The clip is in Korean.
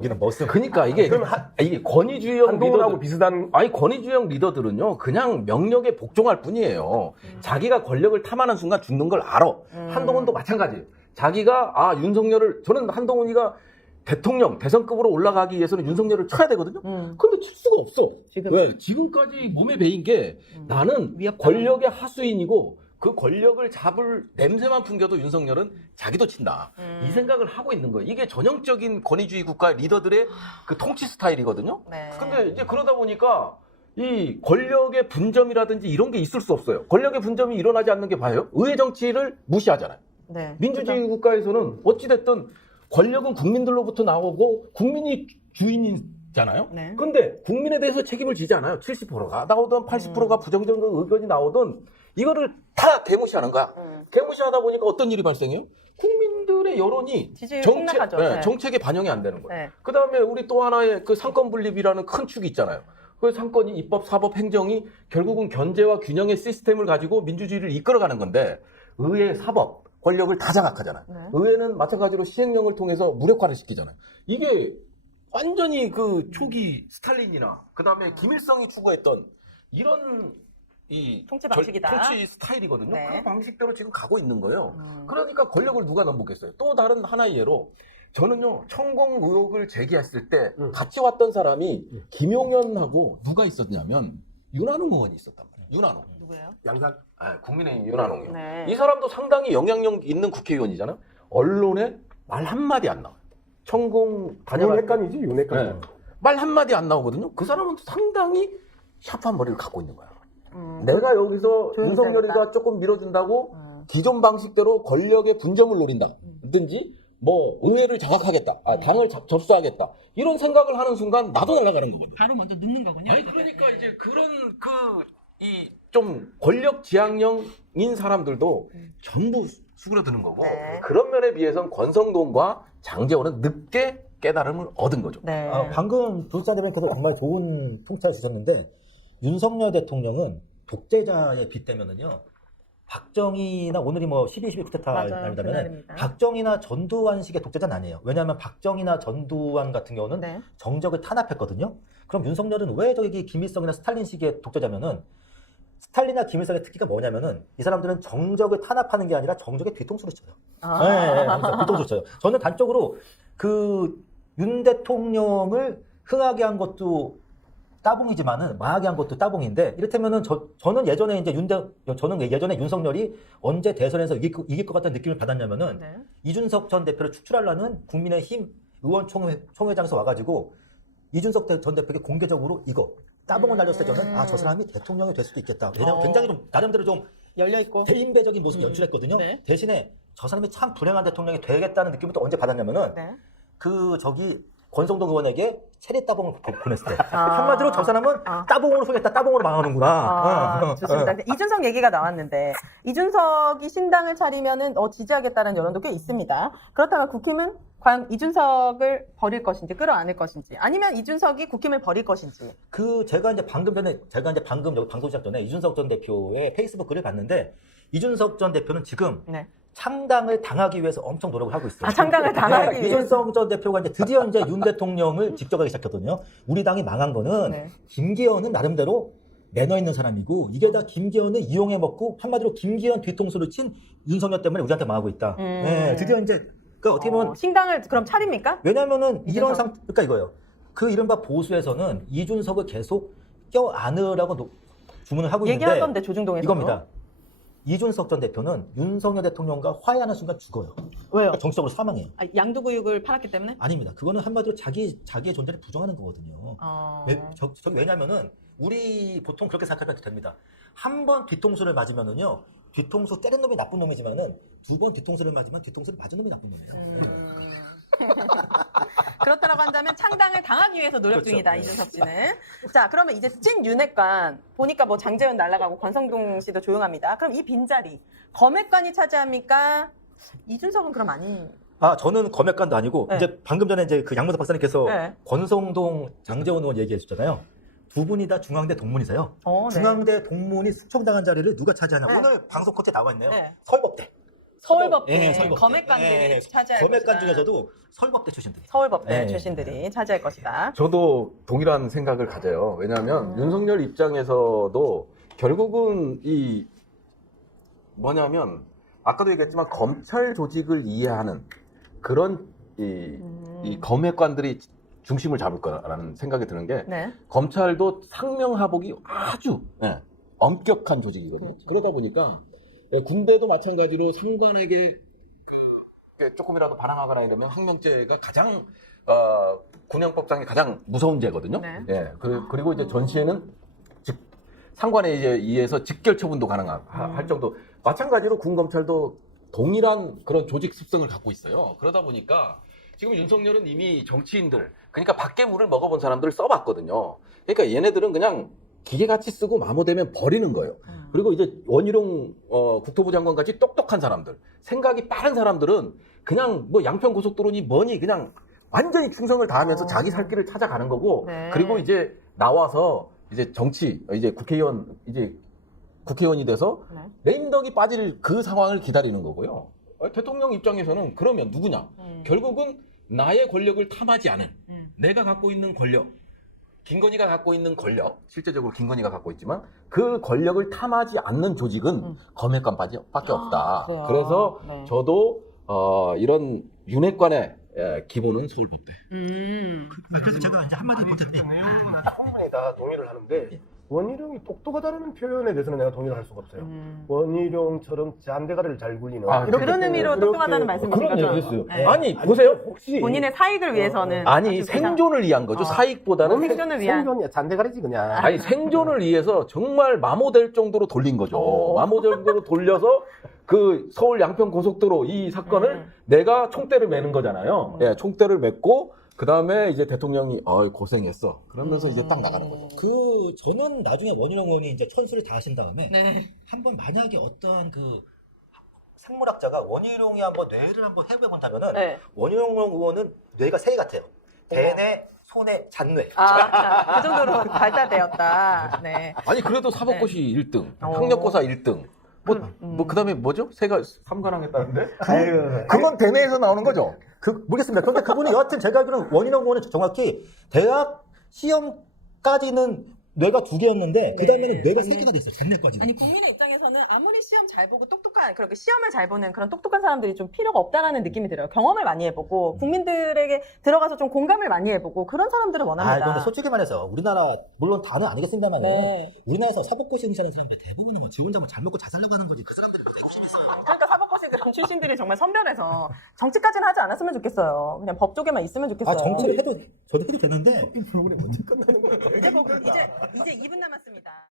여기는 머스. 그러니까 이게 이게 권위주의형 한동훈하고 리더들, 비슷한. 아니 권위주의형 리더들은요 그냥 명령에 복종할 뿐이에요. 자기가 권력을 탐하는 순간 죽는 걸 알아. 한동훈도 마찬가지예요. 자기가 윤석열을, 저는 한동훈이가 대통령 대선급으로 올라가기 위해서는 윤석열을 쳐야 되거든요. 근데 칠 수가 없어. 지금. 왜? 지금까지 몸에 배인 게 나는 위협당하고. 권력의 하수인이고 그 권력을 잡을 냄새만 풍겨도 윤석열은 자기도 친다. 이 생각을 하고 있는 거예요. 이게 전형적인 권위주의 국가 리더들의 그 통치 스타일이거든요. 네. 근데 이제 그러다 보니까 이 권력의 분점이라든지 이런 게 있을 수 없어요. 권력의 분점이 일어나지 않는 게 봐요. 의회 정치를 무시하잖아요. 네. 민주주의 국가에서는 어찌됐든 권력은 국민들로부터 나오고 국민이 주인이잖아요. 네. 근데 국민에 대해서 책임을 지지 않아요. 70%가 나오든 80%가 부정적인 의견이 나오든 이거를 다 대무시하는 거야. 대무시하다 보니까 어떤 일이 발생해요? 국민들의 여론이 지지율이 폭락하죠. 네. 정책에 반영이 안 되는 거예요. 네. 그 다음에 우리 또 하나의 그 상권 분립이라는 큰 축이 있잖아요. 그 상권이 입법, 사법, 행정이 결국은 견제와 균형의 시스템을 가지고 민주주의를 이끌어가는 건데 의회, 사법, 권력을 다 장악하잖아요. 네. 의회는 마찬가지로 시행령을 통해서 무력화를 시키잖아요. 이게 완전히 그 초기 스탈린이나 그 다음에 김일성이 추구했던 이런 이 통치 방식이다. 통치 스타일이거든요. 네. 그 방식대로 지금 가고 있는 거예요. 그러니까 권력을 누가 넘보겠어요. 또 다른 하나의 예로 저는요 천공 의혹을 제기했을 때 같이 왔던 사람이 김용현하고 누가 있었냐면 윤한홍 의원이 있었단 말이에요. 윤한홍. 누구예요? 양산. 국민의힘 윤한홍이요. 네. 이 사람도 상당히 영향력 있는 국회의원이잖아. 언론에 말 한마디 안 나와요. 천공 다녀갈 때 윤핵관이지, 윤핵관. 네. 말 한마디 안 나오거든요. 그 사람은 상당히 샤프한 머리를 갖고 있는 거야. 내가 여기서 조용히 윤석열이가 살겠다. 조금 밀어준다고 기존 방식대로 권력의 분점을 노린다든지 뭐 의회를 장악하겠다, 당을 접수하겠다 이런 생각을 하는 순간 나도 날아가는 거거든. 바로 먼저 눕는 거군요. 아니 그러니까 이제 그런 이 좀 권력 지향형인 사람들도 전부 수그러드는 거고 네. 그런 면에 비해서는 권성동과 장제원은 늦게 깨달음을 얻은 거죠. 네. 방금 조수찬 대변인께서 정말 좋은 통찰을 주셨는데 윤석열 대통령은 독재자의 빚 때문에요. 박정희나 오늘이 뭐 12.12 쿠데타 맞아요. 날이라면 그날입니다. 박정희나 전두환식의 독재자는 아니에요. 왜냐하면 박정희나 전두환 같은 경우는 네. 정적을 탄압했거든요. 그럼 윤석열은 왜 저기 김일성이나 스탈린식의 독재자면은 스탈린이나 김일성의 특기가 뭐냐면은 이 사람들은 정적을 탄압하는 게 아니라 정적의 뒤통수를 쳐요. 네, 뒤통수를 쳐요. 저는 단적으로 그 윤 대통령을 흥하게 한 것도 따봉이지만은 망하게 한 것도 따봉인데 이를테면은 저는 예전에 이제 저는 예전에 윤석열이 언제 대선에서 이길 것 같다는 느낌을 받았냐면은 네. 이준석 전 대표를 추출하려는 국민의힘 의원총회장에서 와가지고 이준석 전 대표에게 공개적으로 이거 따봉을 날렸을 때 저는 저 사람이 대통령이 될 수도 있겠다. 왜냐면 굉장히 좀 나름대로 좀 열려있고. 대인배적인 모습을 연출했거든요. 네. 대신에 저 사람이 참 불행한 대통령이 되겠다는 느낌을 또 언제 받았냐면은 네. 권성동 의원에게 체리 따봉을 보냈을 때 한마디로 저 사람은 아. 따봉으로 흥했다, 따봉으로 망하는구나. 좋습니다. 이준석 얘기가 나왔는데 이준석이 신당을 차리면은 지지하겠다는 여론도 꽤 있습니다. 그렇다면 국힘은 과연 이준석을 버릴 것인지 끌어안을 것인지 아니면 이준석이 국힘을 버릴 것인지. 제가 이제 방금 여기 방송 시작 전에 이준석 전 대표의 페이스북 글을 봤는데 이준석 전 대표는 지금 네. 창당을 당하기 위해서 엄청 노력을 하고 있어요. 창당을 당하기 위해서. 이준석 전 대표가 이제 드디어 이제 윤 대통령을 직접하기 시작했거든요. 우리 당이 망한 거는 네. 김기현은 나름대로 매너 있는 사람이고 이게 다 김기현을 이용해 먹고 한마디로 김기현 뒤통수를 친 윤석열 때문에 우리한테 망하고 있다. 네, 드디어 이제 그러니까 어떻게 보면 신당을 그럼 차립니까? 왜냐면은 이런 그러니까 이거예요. 그 이른바 보수에서는 이준석을 계속 껴안으라고 주문을 하고 있는데 얘기하던데 조중동에서 이겁니다. 이준석 전 대표는 윤석열 대통령과 화해하는 순간 죽어요. 왜요? 정치적으로 사망해요. 양두구육을 팔았기 때문에? 아닙니다. 그거는 한마디로 자기의 존재를 부정하는 거거든요. 왜냐면은 우리 보통 그렇게 생각하면 됩니다. 한 번 뒤통수를 맞으면은요, 뒤통수 때린 놈이 나쁜 놈이지만은 두 번 뒤통수를 맞으면 뒤통수를 맞은 놈이 나쁜 놈이에요. 그렇다라고 한다면 창당을 당하기 위해서 노력 그렇죠. 중이다, 이준석 씨는. 자, 그러면 이제 찐 윤핵관 보니까 뭐 장제원 날아가고 권성동 씨도 조용합니다. 그럼 이 빈자리 검핵관이 차지합니까? 이준석은 그럼 아니. 저는 검핵관도 아니고 네. 이제 방금 전에 이제 그 양문석 박사님께서 네. 권성동, 장제원 의원 얘기해 주셨잖아요. 두 분이 다 중앙대 동문이세요. 네. 중앙대 동문이 숙청당한 자리를 누가 차지하냐. 네. 오늘 방송 코트에 나와 있네요. 네. 서울법대. 서울법대 예, 서울법대. 검액관들이 예, 차지할 검액관 것이다. 중에서도 서울법대 출신들이. 서울법대 예. 출신들이 차지할 것이다. 저도 동일한 생각을 가져요. 왜냐하면 윤석열 입장에서도 결국은 이 뭐냐면 아까도 얘기했지만 검찰 조직을 이해하는 그런 이 검핵관들이 중심을 잡을 거라는 생각이 드는 게 네. 검찰도 상명하복이 아주 엄격한 조직이거든요. 그렇죠. 그러다 보니까 군대도 마찬가지로 상관에게 조금이라도 반항하거나 이러면 항명죄가 가장 군형법상의 가장 무서운 죄거든요. 네. 예. 그리고 이제 전시에는 상관에 이제 의해서 직결 처분도 가능할 정도. 마찬가지로 군 검찰도 동일한 그런 조직 습성을 갖고 있어요. 그러다 보니까 지금 윤석열은 이미 정치인들, 그러니까 밖에 물을 먹어본 사람들을 써봤거든요. 그러니까 얘네들은 그냥 기계같이 쓰고 마모되면 버리는 거예요. 그리고 이제 원희룡 국토부 장관같이 똑똑한 사람들, 생각이 빠른 사람들은 그냥 뭐 양평 고속도로니 뭐니 그냥 완전히 충성을 다하면서 자기 살 길을 찾아가는 거고, 네. 그리고 이제 나와서 이제 이제 국회의원이 돼서 네. 레임덕이 빠질 그 상황을 기다리는 거고요. 대통령 입장에서는 그러면 누구냐? 결국은 나의 권력을 탐하지 않은, 내가 갖고 있는 권력, 김건희가 갖고 있는 권력, 실제적으로 김건희가 갖고 있지만 그 권력을 탐하지 않는 조직은 검핵관밖에 없다. 그래요? 그래서 네. 저도 이런 윤핵관의 기본은 서울법대. 그래서 제가 이제 한마디 보탠데 충분히 다 동의를 하는데 원희룡이 똑똑하다는 표현에 대해서는 내가 동의를 할 수가 없어요. 원희룡처럼 잔대가리를 잘 굴리는 그런 의미로 똑똑하다는 말씀이신 그런 거죠? 얘기했어요. 네. 아니 보세요. 혹시 본인의 사익을 위해서는 아니 아주 세상- 생존을 위한 거죠. 사익보다는 생존을 위한 생존이야 잔대가리지 그냥. 아니 생존을 위해서 정말 마모될 정도로 돌린 거죠. 오. 마모될 정도로 돌려서 그 서울 양평 고속도로 이 사건을 내가 총대를 매는 거잖아요. 예, 총대를 맺고 그 다음에 이제 대통령이 고생했어. 그러면서 이제 딱 나가는 거죠. 저는 나중에 원희룡 의원이 이제 천수를 다 하신 다음에 네. 한번 만약에 어떠한 그 생물학자가 원희룡이 한번 뇌를 한번 해부해 본다면은 네. 원희룡 의원은 뇌가 세 개 같아요. 대뇌, 소뇌, 잔뇌. 그 정도로 발달되었다. 네. 아니 그래도 사법고시 1등, 오. 학력고사 1등. 뭐 그다음에 뭐죠? 세가 삼관왕했다는데? 아유, 그건 대내에서 나오는 거죠. 모르겠습니다. 그런데 그분이 여하튼 제가 알기로는 원희룡 의원은 정확히 대학 시험까지는 뇌가 2개였는데 그 다음에는 뇌가 3개가 됐어요. 잔뇌까지는. 아니 국민의 입장에서는 아무리 시험 잘 보고 똑똑한 그렇게 시험을 잘 보는 그런 똑똑한 사람들이 좀 필요가 없다라는 느낌이 들어요. 경험을 많이 해보고 국민들에게 들어가서 좀 공감을 많이 해보고 그런 사람들을 원합니다. 근데 솔직히 말해서 우리나라 물론 다는 아니겠습니다만 네. 우리나라에서 사법고시 응시하는 사람들 대부분은 지 혼자 잘 먹고 잘 살려고 하는 거지 그 사람들이 되게 열심히 있어요. 그러니까 사법고시 출신들이 정말 선별해서 정치까지는 하지 않았으면 좋겠어요. 그냥 법 쪽에만 있으면 좋겠어요. 정치를 해도 저도 해도 되는데 이 프로그램 언제 끝나는 거야? 이제 2분 남았습니다.